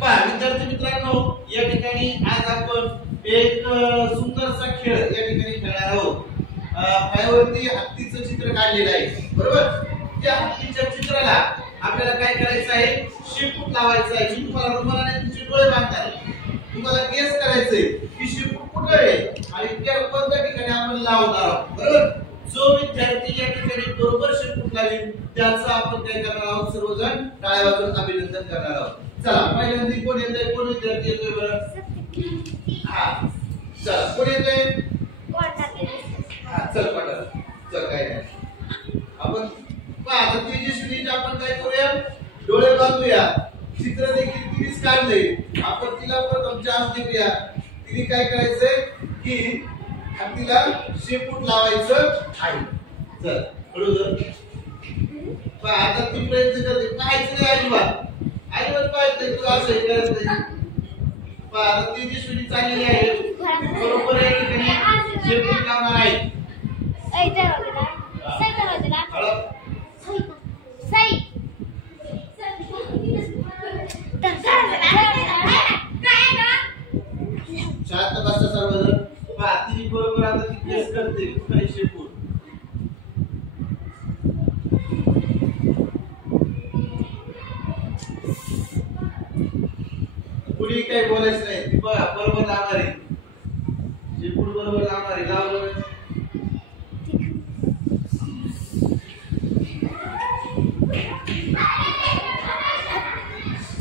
पहा विद्यार्थी मित्रांनो, या ठिकाणी आज आपण एक सुंदरसा खेळ या ठिकाणी खेळणार आहोत. पायावरती हत्तीचं चित्र काढलेलं आहे, बरोबर. त्या हत्तीच्या चित्राला आपल्याला काय करायचं आहे, शेपूट लावायचं आहे. मी तुम्हाला रुमालाने तुमचे डोळे बांधणार आहे. तुम्हाला गेस करायचंय की शेपूट कुठे आहे आणि त्या कोणत्या ठिकाणी आपण लावणार आहोत, बरोबर. जो विद्यार्थी या ठिकाणी बरोबर शेपूट लावेल त्याचं आपण काय करणार आहोत, सर्वजण टाळ्या वाजवून अभिनंदन करणार आहोत. चला पहिल्यांदा कोण येतंय, कोण विद्यार्थी येतोय बरं? हा चला कोण येतोय? हा चल पटल, चल काय नाही आपण आता तेजस्विनीचे आपण काय करूया, डोळे बांधूया. चित्र देखील तिनेच काढले, आपण तिला प्रथम चान्स देऊया. तिने काय करायचंय की तिला शेपूट लावायचं आहे. चल हळूहळू आता ती प्रयत्न करते, पाहायचं नाही अजिबात, अजिबात पाहायचं तू असं हे करत नाही. आता तेजस्विनी चाललेली आहे, बरोबर या ठिकाणी शेपूट लावणार आहे. शांत बसा सर्वजण. ती बरोबर आता ती गेस करते कुठे शेपूट. कुणी काही बोलायचं नाही, बघा बरोबर लावणार आहे शेपूट, बरोबर लावणार आहे. लावलं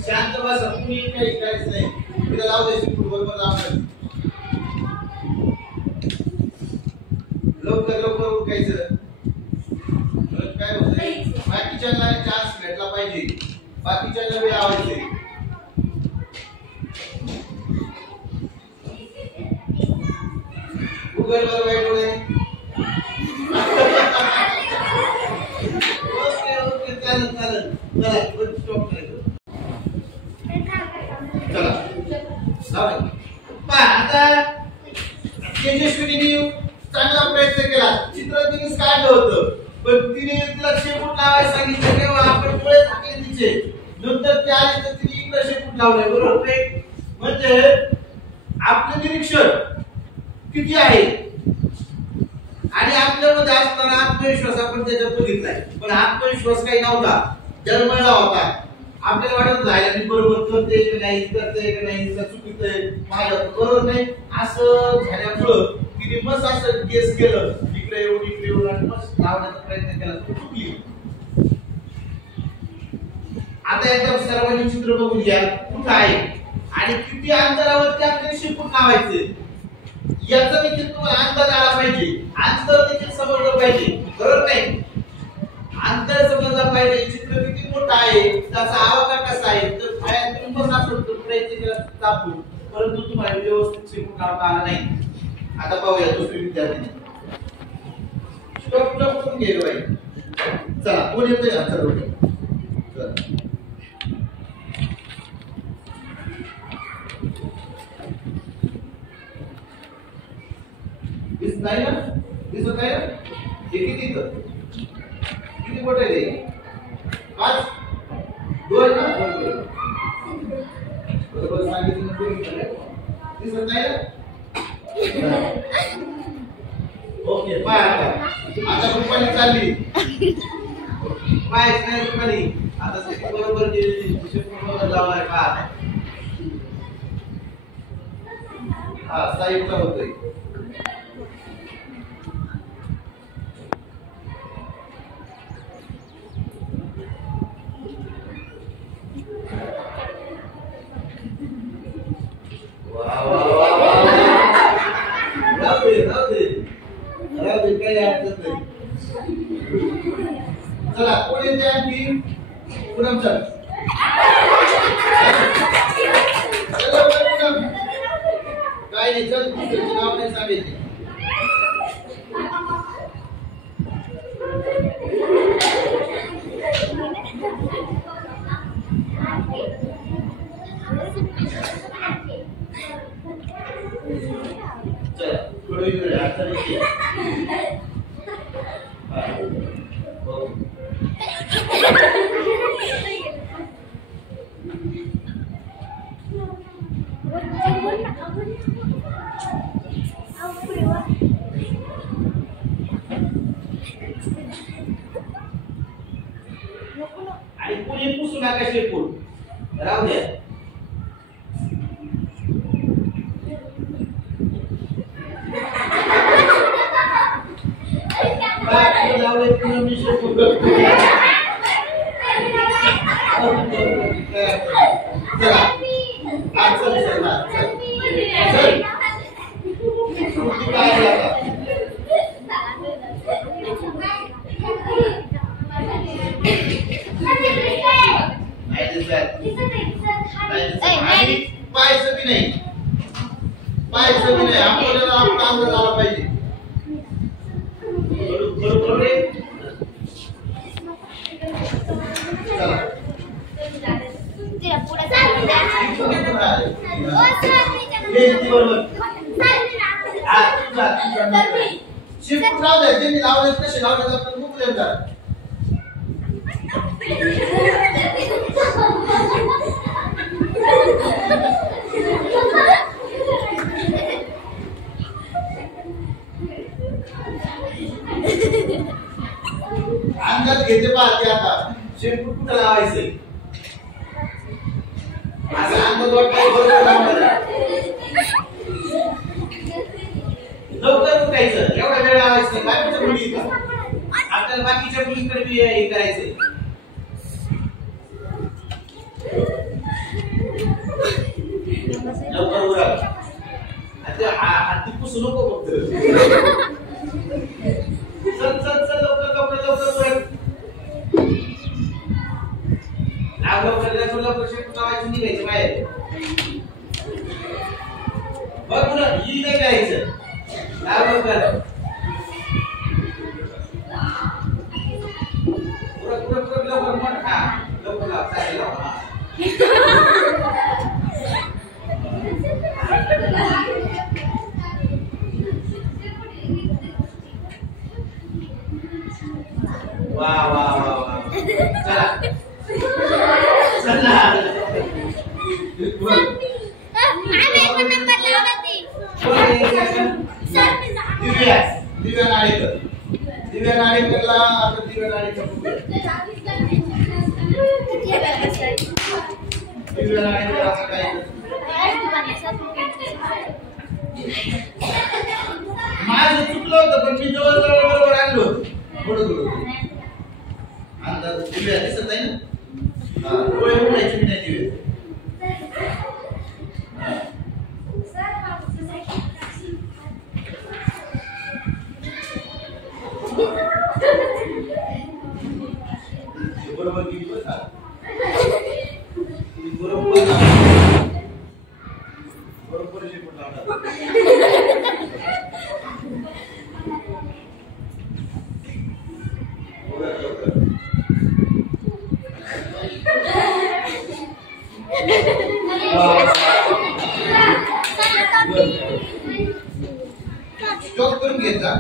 शांत बसा, कुणी काही करायचं नाही. तिला लावू दे शेपूट, बरोबर लावणार. लवकर लवकर उठायचं. काय होतंय, बाकीच्यांना चान्स भेटला पाहिजे, बाकीच्यांना बी लावायचे. उघड बरं वाईट डोळे. ओके ओके चालेल चालेल. चला पण स्टॉप करायचं. चला पहा आता तेजस्विनीने चांगला प्रयत्न केला. चित्र तिने काढलं होतं, पण तिने तिला शेपूट लावायला सांगितलं तेव्हा आपण डोळे झाकले तिचे. नंतर ते आले तर तिने इकडे शेपूट लावलाय, बरोबर. म्हणजे आपलं निरीक्षण किती आहे आणि आपल्यामध्ये असणारा आत्मविश्वास आपण त्याच्यात बघितलाय. पण आत्मविश्वास काही नव्हता, जन्मला होता. आपल्याला वाटत राहिला मी बरोबर करते की नाही, करते की नाही, चुकीचं माझ्या बरोबर नाही. असं झाल्यामुळं तिने मस्त असं गेस केलं, इकडे येऊन इकडे येऊन आणि मस्त लावण्याचा प्रयत्न केला, तो चुकली. आता एकदा सर्वांनी चित्र बघून घ्या कुठं आहे आणि किती अंतरावरती आपल्याला शेपूट लावायचे याचा देखील तुम्हाला अंदाज आला पाहिजे. अंतर देखील समजलं पाहिजे, बरोबर नाही. अंतर समजलं पाहिजे, चित्र किती मोठं आहे, त्याचा आवाका कसा आहे. तर पायात तुम्ही बस असं प्रयत्न केला तापून, परंतु तुम्हाला व्यवस्थित शेपूट लावता आला नाही. आता पाहूया दुसरी विद्यार्थी. स्टॉप स्टॉप करून गेलो पाहिजे. चला कोण येतोय आन्सर होते. चला दिसत नाही ना, दिसत नाही ना. हे किती किती मोठं आहे ते? 5 2 ना, बरोबर सांगितलं. दिसत नाही ना. ओके पाय आता रुपाली चालली, पायच नाही रुपाली. आता बरोबर लावलाय पाय. हा साईडला होतोय. चला कोण येते आणखी? पूनम सर. काय नाही, चल तुझं नाव नाही सांगायचे. चला थोडी आता आणि कुणी पुसू नका शेपूट, राहू द्या. लावले पुन्हा मी शेपूट चला आज चल चल काय झालं पाहायचं बी नाही आपल्याला काम झाला पाहिजे. बरोबर रे चला शिफ्ट लावले त्यांनी लावले कसे लावले आपण खूप लेंदा अंगात घेते पाहते आता शेपूट कुठं लावायचे असं अंगात वाटतं बरोबर लावणार लवकर उठायचं एवढा वेळ लावायचं नाही बाकीच्या मुली आपल्याला बाकीच्या मुलींकडे बी हे करायचंय. लवकर उठा आता हाती पुसू नको फक्त चल चल चल लवकर लवकर शेपूट लावायचं निघायचं बाहेर बघ ना ही नाही करायचं लवकर लवकर मग हा लवकर लाव चालेल वा वा वा वा चला चला दिव्या नाळेकर दिव्या नाळेकरला आता दिव्या नाळेकर दिव्या नाळेकर असं काय माझं चुकलं होतं पण मी जवळ बरोबर आणलो होतं अंदाज दिव्या दिसत आहे ना डोळे उघडायचे मी नाही दिवे बरोबर किती बसा बरोबर बरोबर शेपूट लावणार स्टॉप करून घेत जा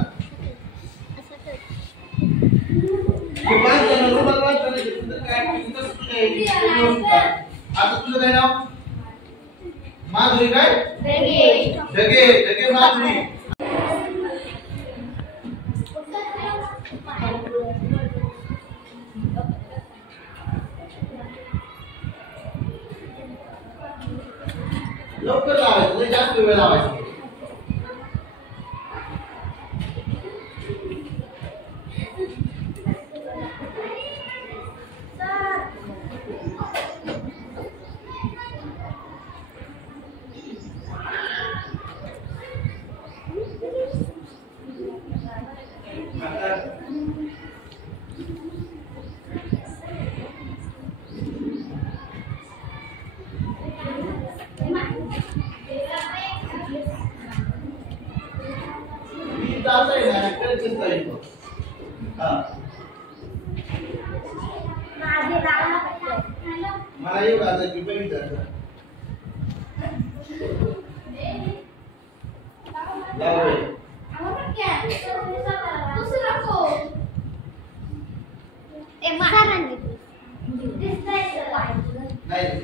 आता तुझं काय नाव माधुरी काय ढगे ढगे माधुरी लवकर लावायचं जास्त वेळ लावायचा मला येऊ आता की बघितलं नाही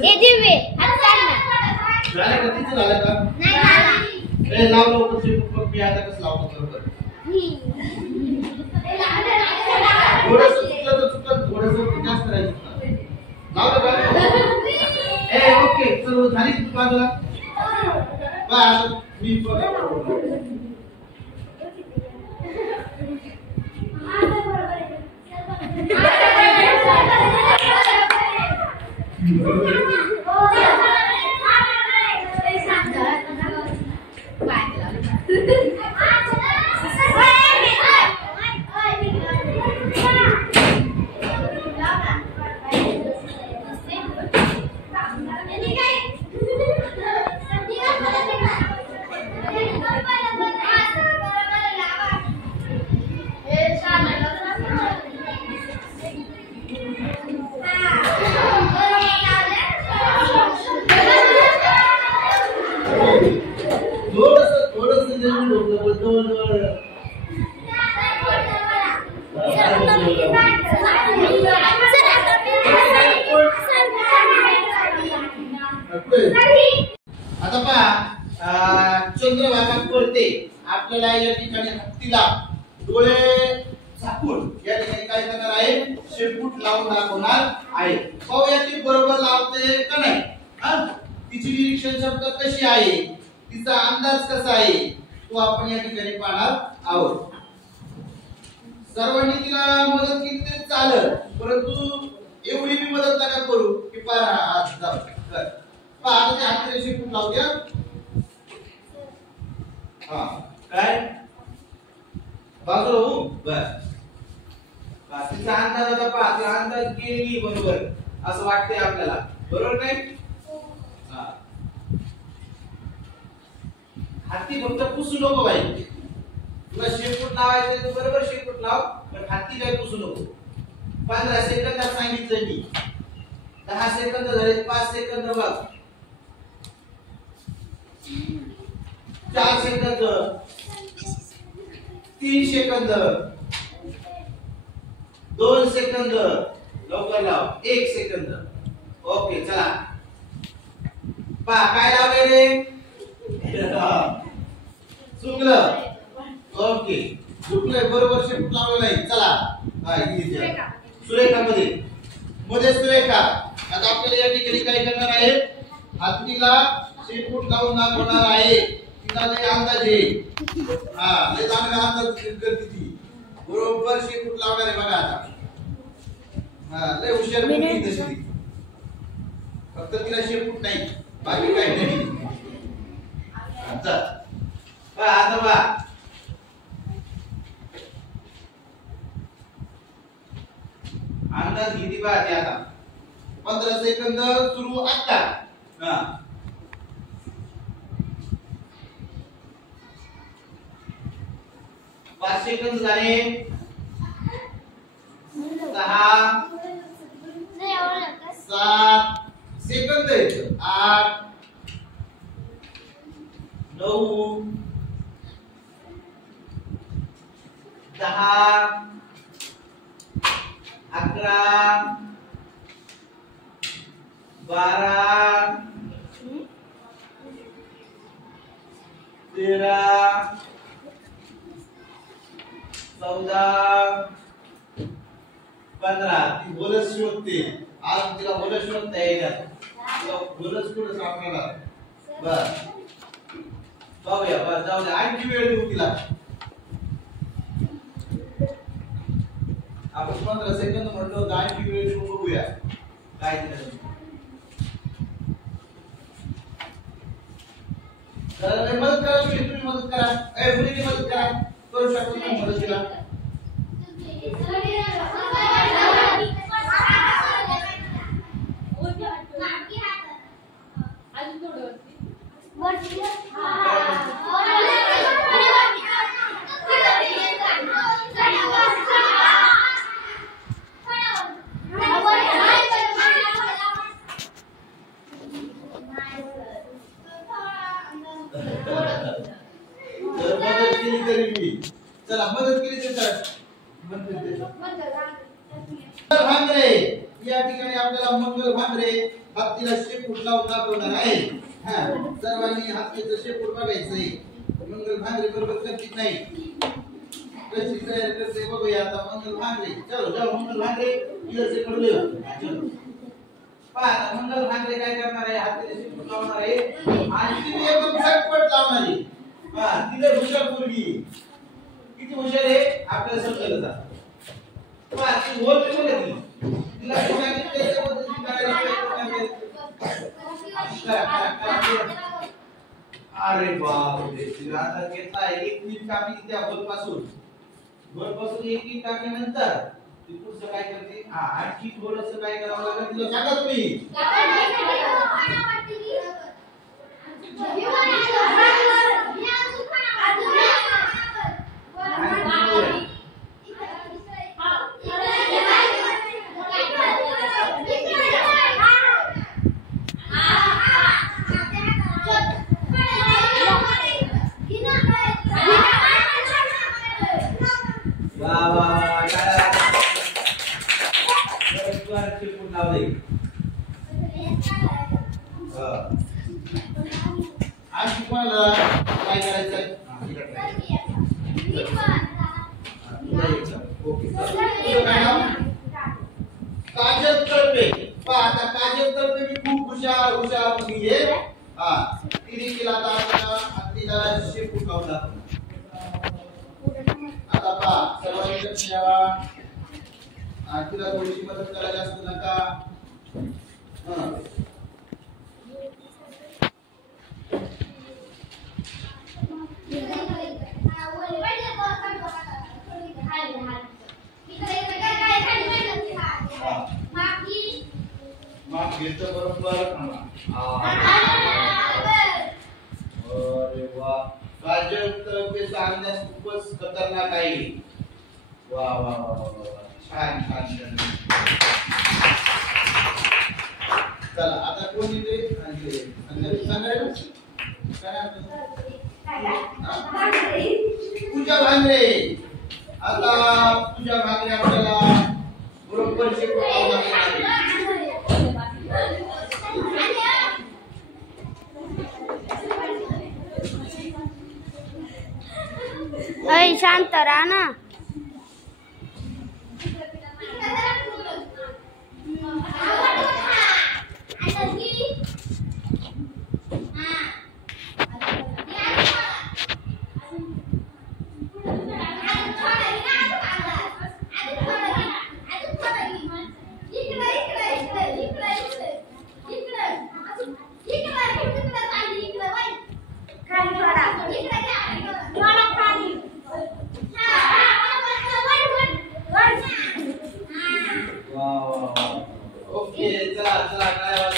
ए दिवे हात काढ ना. झालं का तिचं झालं का? नाही झाला. ए लाव लवकर शेपूट बघ मी आता कसं लावतो बरोबर. थोडंसं चुकलं तर चुकलं थोडंसं जास्त राहायचं. लावलं का? ए ओके चलो झाली की तू बाजूला. बस मी आता पहा चंद्रभागा करते आपल्याला या ठिकाणी हत्तीला डोळे झाकून या ठिकाणी काय करणार आहे शेपूट लावून दाखवणार आहे. पाहूया ती बरोबर लावते का नाही. तिची निरीक्षण शब्द कशी आहे तिचा अंदाज कसा आहे तो आपण या ठिकाणी पाहणार आहोत. सर्वांनी तिला मदत केली तरी चालेल परंतु एवढी मी मदत नका करू की पार हात जाऊ कर. आता ते हाताला शेपूट लावूया. हा काय बाजूला हो बस तिचा अंदाज आता पहा तिचा अंदाज केली बरोबर असं वाटतंय आपल्याला बरोबर नाही. हाती फक्त पुसू नको बाई. तुला शेपूट लावायचं तर बरोबर शेपूट लाव पण हाती काय पुसू नको. 15 सेकंदात सांगितलं मी 10 सेकंद झाले 5 सेकंद बघ 4 सेकंद 3 सेकंद 2 सेकंद लवकर लाव 1 सेकंद. ओके चला पहा काय लावले रे चुकलं. ओके चुकलंय बरोबर शेपूट लावलं नाही. चला सुरेखा मध्ये सुरेखा. आता आपल्याला या ठिकाणी काय करणार आहे हत्तीला शेपूट लावून दाखवणार आहे. तिला लय अंदाज आहे. लय चांगला अंदाज करते ती बरोबर शेपूट लावणार आहे बघा आता. लय हुशार मुलगी तशी ती. फक्त तिला शेपूट नाही बाकी काही नाही. आता बा अंदाज किती पाहते आता 15 सेकंद सुरू आता. 5 सेकंद झाले 6 7 सेकंद 8 9 10 11 12 13 14 15 ती बोलच शोधते. आज तिला बोलच शोधता येईल. तिला बोलच कुठं सापडणार. बस जाऊया बस जाऊ दे आणखी वेळ देऊ तिला. आपण 15 सेकंद म्हटलं तर आणखी वेळ देऊ बघूया काय तिला. मदत करा तुम्ही मदत करा. मुलीने मदत करा करू शकतो तुम्ही मदत केला. मदत केली तरी मी चला मदत केली तर भांगरे या ठिकाणी आपल्याला मंगल भांगरे हत्तीला शेपूट लावून दाखवणार आहे. हा, सर्वांनी हत्तीचं शेपूट बघायचंय. मंगल भांगरे बरोबर करतील नाही. कशी तयार करते बघूया आता मंगल भांगरे. चलो जाओ मंगल भांगरे इधर से पढ़ लो. चलो पहा मंगल भांगरे काय करणार आहे, हत्तीला शेपूट लावणार आहे आणि तिने एकदम झटपट लावणार आहे. हा, तिने हुशार मुलगी किती हुशार आहे आपल्याला समजेल आता. पहा ती बोलते बघा ती. तिला सांगितलं त्या पद्धतीने करायला पाहिजे. अरे बापरे, तिला आता घेतला एक नीट टाकली त्या होलपासून. होलपासून एक नीट टाकल्यानंतर ती पुढचं काय करते, आणखी थोडंसं काय करावं लागेल तिला सांगा तुम्ही. आणखी कोणाला काय करायचंय, काजल तळपे. पहा आता काजल तळपे मी खूप हुशार मुलगी आहे. तिने केला आता हत्तीला शेपूट लावला. आता पहा सर्वांनी लक्ष द्यावा. तिला थोडीशी मदत करायला जास्त नका. माप घेतो बरोबर. अरे वा, काजल तळपे सांगण्यास खूपच खतरनाक आहे. वा वा वा, छान छान छान. चला आता कोण येते पूजा भांगरे. आता पूजा भांगरे आपल्याला बरोबर शेपूट लावणार आहे. अय शांत राहा ना. ओके चला चला काय